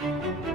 Bye.